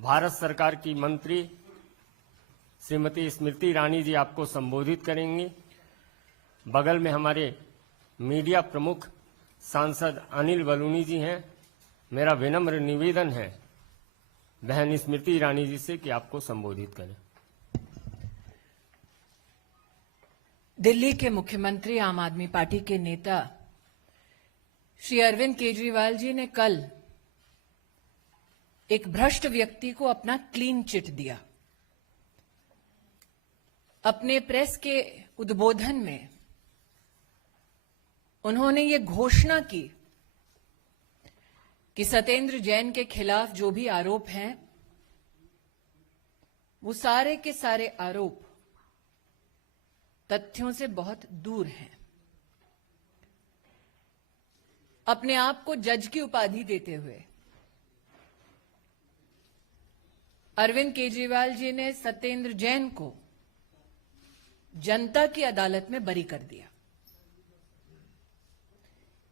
भारत सरकार की मंत्री श्रीमती स्मृति ईरानी जी आपको संबोधित करेंगी। बगल में हमारे मीडिया प्रमुख सांसद अनिल बलूनी जी हैं। मेरा विनम्र निवेदन है बहन स्मृति ईरानी जी से कि आपको संबोधित करें। दिल्ली के मुख्यमंत्री आम आदमी पार्टी के नेता श्री अरविंद केजरीवाल जी ने कल एक भ्रष्ट व्यक्ति को अपना क्लीन चिट दिया। अपने प्रेस के उद्बोधन में उन्होंने ये घोषणा की कि सत्येंद्र जैन के खिलाफ जो भी आरोप हैं वो सारे के सारे आरोप तथ्यों से बहुत दूर हैं। अपने आप को जज की उपाधि देते हुए अरविंद केजरीवाल जी ने सत्येंद्र जैन को जनता की अदालत में बरी कर दिया।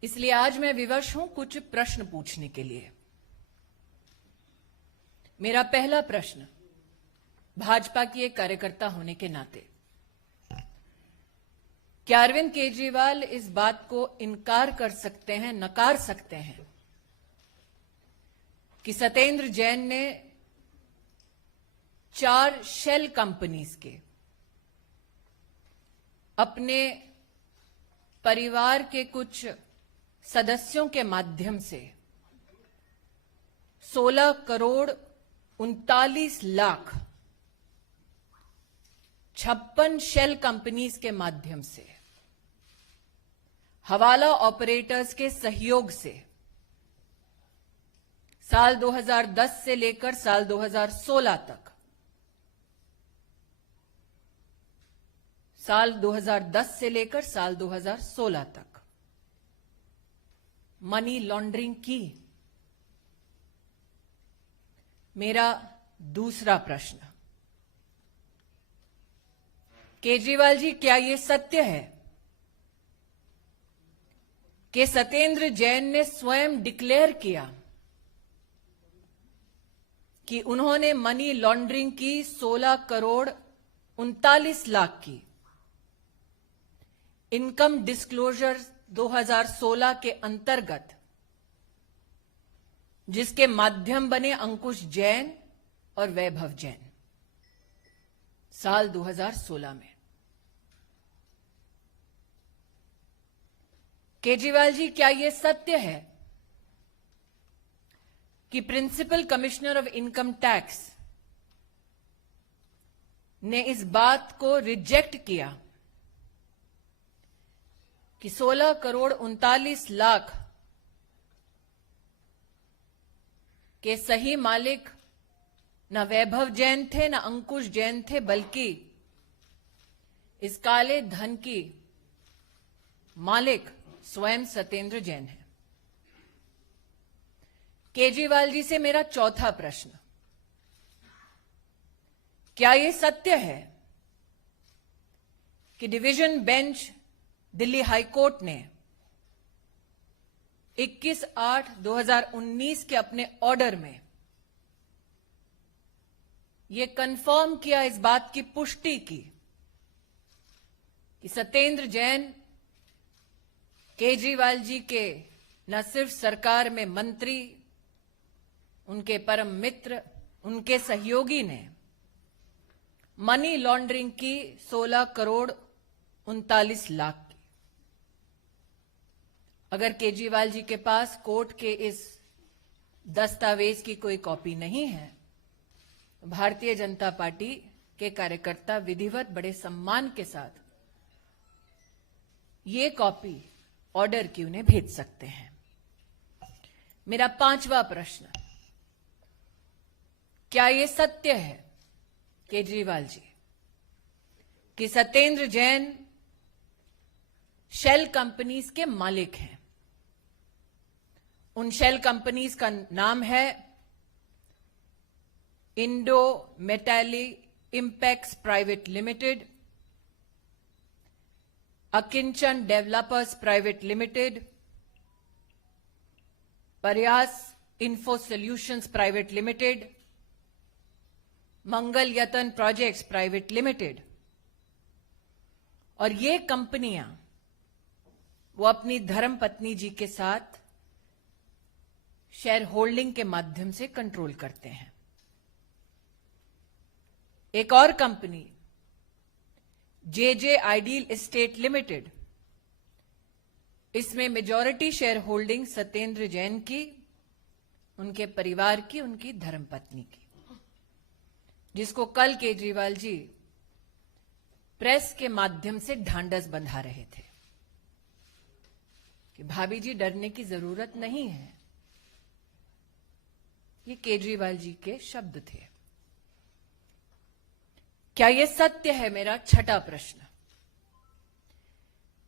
इसलिए आज मैं विवश हूं कुछ प्रश्न पूछने के लिए। मेरा पहला प्रश्न भाजपा की एक कार्यकर्ता होने के नाते, क्या अरविंद केजरीवाल इस बात को इनकार कर सकते हैं, नकार सकते हैं कि सत्येंद्र जैन ने 4 शेल कंपनीज के अपने परिवार के कुछ सदस्यों के माध्यम से 16 करोड़ 39 लाख 56 शेल कंपनीज के माध्यम से हवाला ऑपरेटर्स के सहयोग से साल 2010 से लेकर साल 2016 तक, साल 2010 से लेकर साल 2016 तक मनी लॉन्ड्रिंग की? मेरा दूसरा प्रश्न, केजरीवाल जी क्या यह सत्य है कि सत्येंद्र जैन ने स्वयं डिक्लेयर किया कि उन्होंने मनी लॉन्ड्रिंग की 16 करोड़ 39 लाख की इनकम डिस्क्लोजर 2016 के अंतर्गत, जिसके माध्यम बने अंकुश जैन और वैभव जैन साल 2016 में? केजरीवाल जी क्या यह सत्य है कि principal commissioner of income tax ने इस बात को रिजेक्ट किया कि 16 करोड़ 39 लाख के सही मालिक न वैभव जैन थे, न अंकुश जैन थे, बल्कि इस काले धन की मालिक स्वयं सत्येंद्र जैन है? केजरीवाल जी से मेरा चौथा प्रश्न, क्या यह सत्य है कि डिवीजन बेंच दिल्ली हाईकोर्ट ने 21/8/2019 के अपने ऑर्डर में यह कंफर्म किया, इस बात की पुष्टि की कि सत्येंद्र जैन केजरीवाल जी के न सिर्फ सरकार में मंत्री, उनके परम मित्र, उनके सहयोगी ने मनी लॉन्ड्रिंग की 16 करोड़ 39 लाख की? अगर केजरीवाल जी के पास कोर्ट के इस दस्तावेज की कोई कॉपी नहीं है, भारतीय जनता पार्टी के कार्यकर्ता विधिवत बड़े सम्मान के साथ ये कॉपी ऑर्डर की उन्हें भेज सकते हैं। मेरा पांचवा प्रश्न, क्या यह सत्य है केजरीवाल जी कि सत्येंद्र जैन शेल कंपनीज के मालिक हैं? उन शेल कंपनीज का नाम है Indo Metali Impex private limited, Akinchan developers private limited, Prayas info solutions private limited, Mangal Yatan projects private limited और ये कंपनियां वो अपनी धर्मपत्नी जी के साथ शेयर होल्डिंग के माध्यम से कंट्रोल करते हैं। एक और company JJ ideal estate limited, इसमें majority share holding Satyendra Jain की, उनके परिवार की, उनकी धर्मपत्नी की, जिसको कल केजरीवाल जी प्रेस के माध्यम से ढांढस बंधा रहे थे कि भाभी जी डरने की जरूरत नहीं है। ये केजरीवाल जी के शब्द थे। क्या यह सत्य है, मेरा छठा प्रश्न,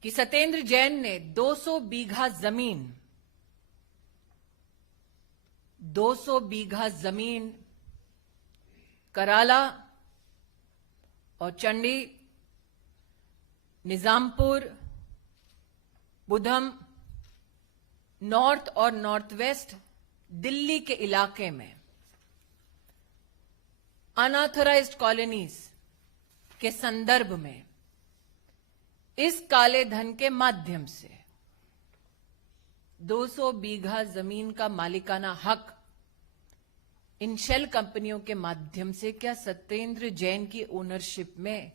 कि सत्येंद्र जैन ने 200 बीघा जमीन कराला और चंडी, निजामपुर, बुधम, नॉर्थ और नॉर्थ वेस्ट दिल्ली के इलाके में अनऑथराइज्ड कॉलोनीज के संदर्भ में इस काले धन के माध्यम से 200 बीघा जमीन का मालिकाना हक इन शेल कंपनियों के माध्यम से क्या सत्येंद्र जैन की ओनरशिप में,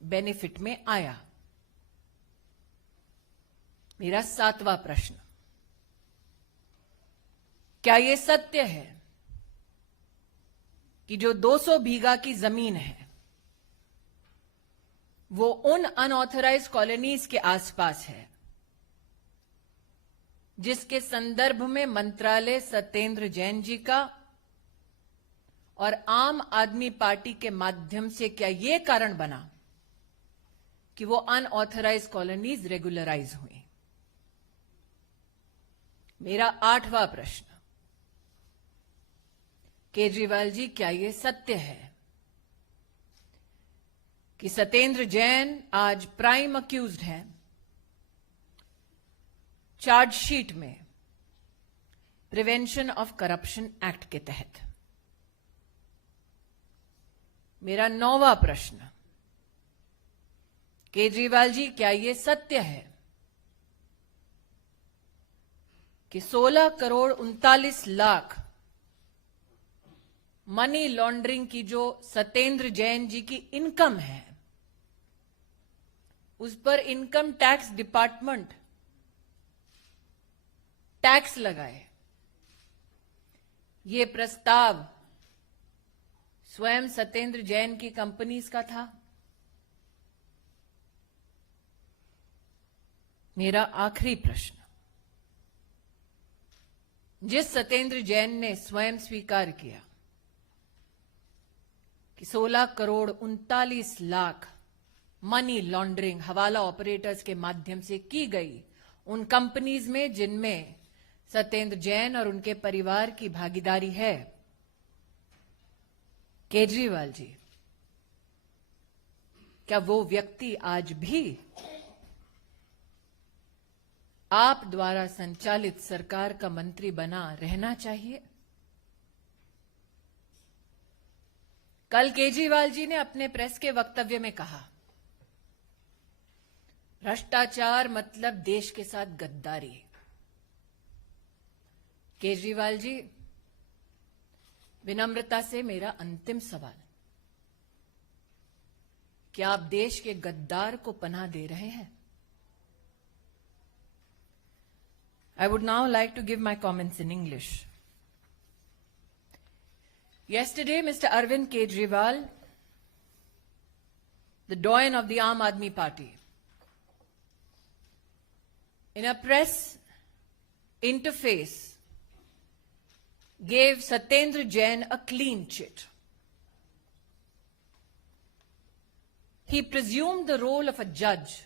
बेनिफिट में आया? मेरा सातवां प्रश्न, क्या यह सत्य है कि जो 200 बीघा की जमीन है वो उन अनऑथराइज्ड कॉलोनीज के आसपास है जिसके संदर्भ में मंत्रालय सत्येंद्र जैन जी का और आम आदमी पार्टी के माध्यम से क्या यह कारण बना कि वो अनऑथराइज्ड कॉलोनीज रेगुलराइज हुई? मेरा आठवां प्रश्न, केजरीवाल जी क्या यह सत्य है कि सत्येंद्र जैन आज प्राइम अक्यूज्ड हैं चार्जशीट में प्रिवेंशन ऑफ करप्शन एक्ट के तहत? मेरा नौवां प्रश्न, केजरीवाल जी क्या यह सत्य है कि 16 करोड़ 39 लाख मनी लॉन्ड्रिंग की जो सत्येंद्र जैन जी की इनकम है उस पर इनकम टैक्स डिपार्टमेंट टैक्स लगाए? ये प्रस्ताव स्वयं सत्येंद्र जैन की कंपनीज का था? मेरा आखिरी प्रश्न, जिस सत्येंद्र जैन ने स्वयं स्वीकार किया कि 16 करोड़ 39 लाख मनी लॉन्ड्रिंग हवाला ऑपरेटर्स के माध्यम से की गई उन कंपनीज में जिनमें सत्येंद्र जैन और उनके परिवार की भागीदारी है, केजरीवाल जी क्या वो व्यक्ति आज भी आप द्वारा संचालित सरकार का मंत्री बना रहना चाहिए? कल केजरीवाल जी ने अपने प्रेस के वक्तव्य में कहा, भ्रष्टाचार मतलब देश के साथ गद्दारी। केजरीवाल जी, विनम्रता से मेरा अंतिम सवाल, क्या आप देश के गद्दार को पनाह दे रहे हैं? I would now like to give my comments in English. Yesterday, Mr. Arvind Kejriwal, the doyen of the Aam Aadmi Party, in a press interface, gave Satyendra Jain a clean chit. He presumed the role of a judge,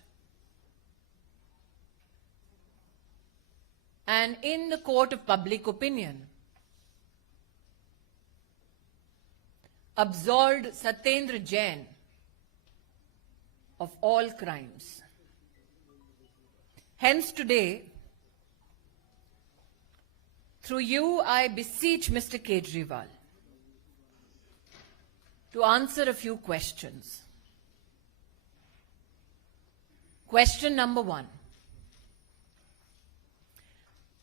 and in the court of public opinion, absolved Satyendra Jain of all crimes. Hence today, through you, I beseech Mr. Kejriwal to answer a few questions. Question number 1.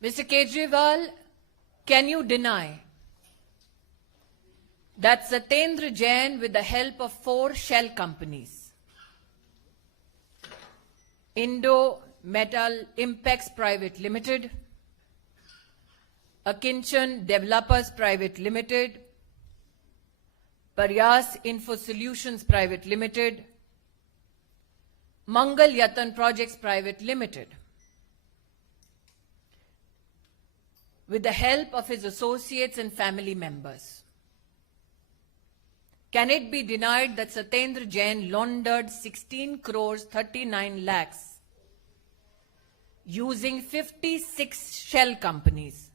Mr. Kejriwal, can you deny that Satyendra Jain, with the help of 4 shell companies, Indo Metal Impex Private Limited, Akinchan Developers Private Limited, Paryas Info Solutions Private Limited, Mangal Yatan Projects Private Limited, with the help of his associates and family members, can it be denied that Satyendra Jain laundered 16 crores 39 lakhs using 56 shell companies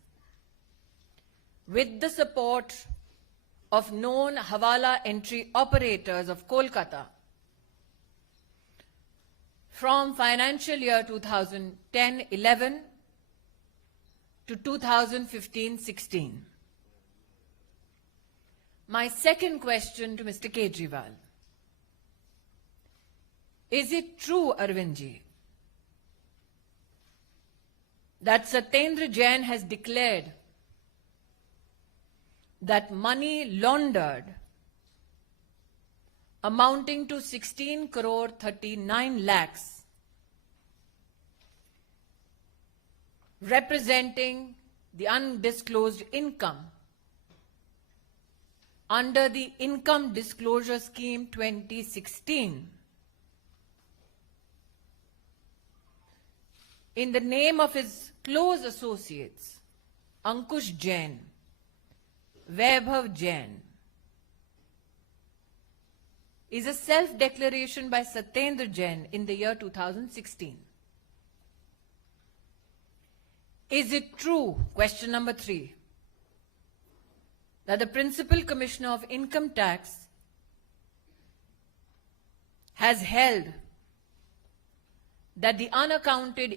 with the support of known Hawala entry operators of Kolkata from financial year 2010-11 to 2015-16? My second question to Mr. Kejriwal. Is it true, Arvindji, that Satyendra Jain has declared that money laundered amounting to 16 crore 39 lakhs, representing the undisclosed income under the Income Disclosure Scheme 2016, in the name of his close associates, Ankush Jain, Vaibhav Jain, is a self-declaration by Satyendra Jain in the year 2016. Is it true, question number 3, that the Principal Commissioner of Income Tax has held that the unaccounted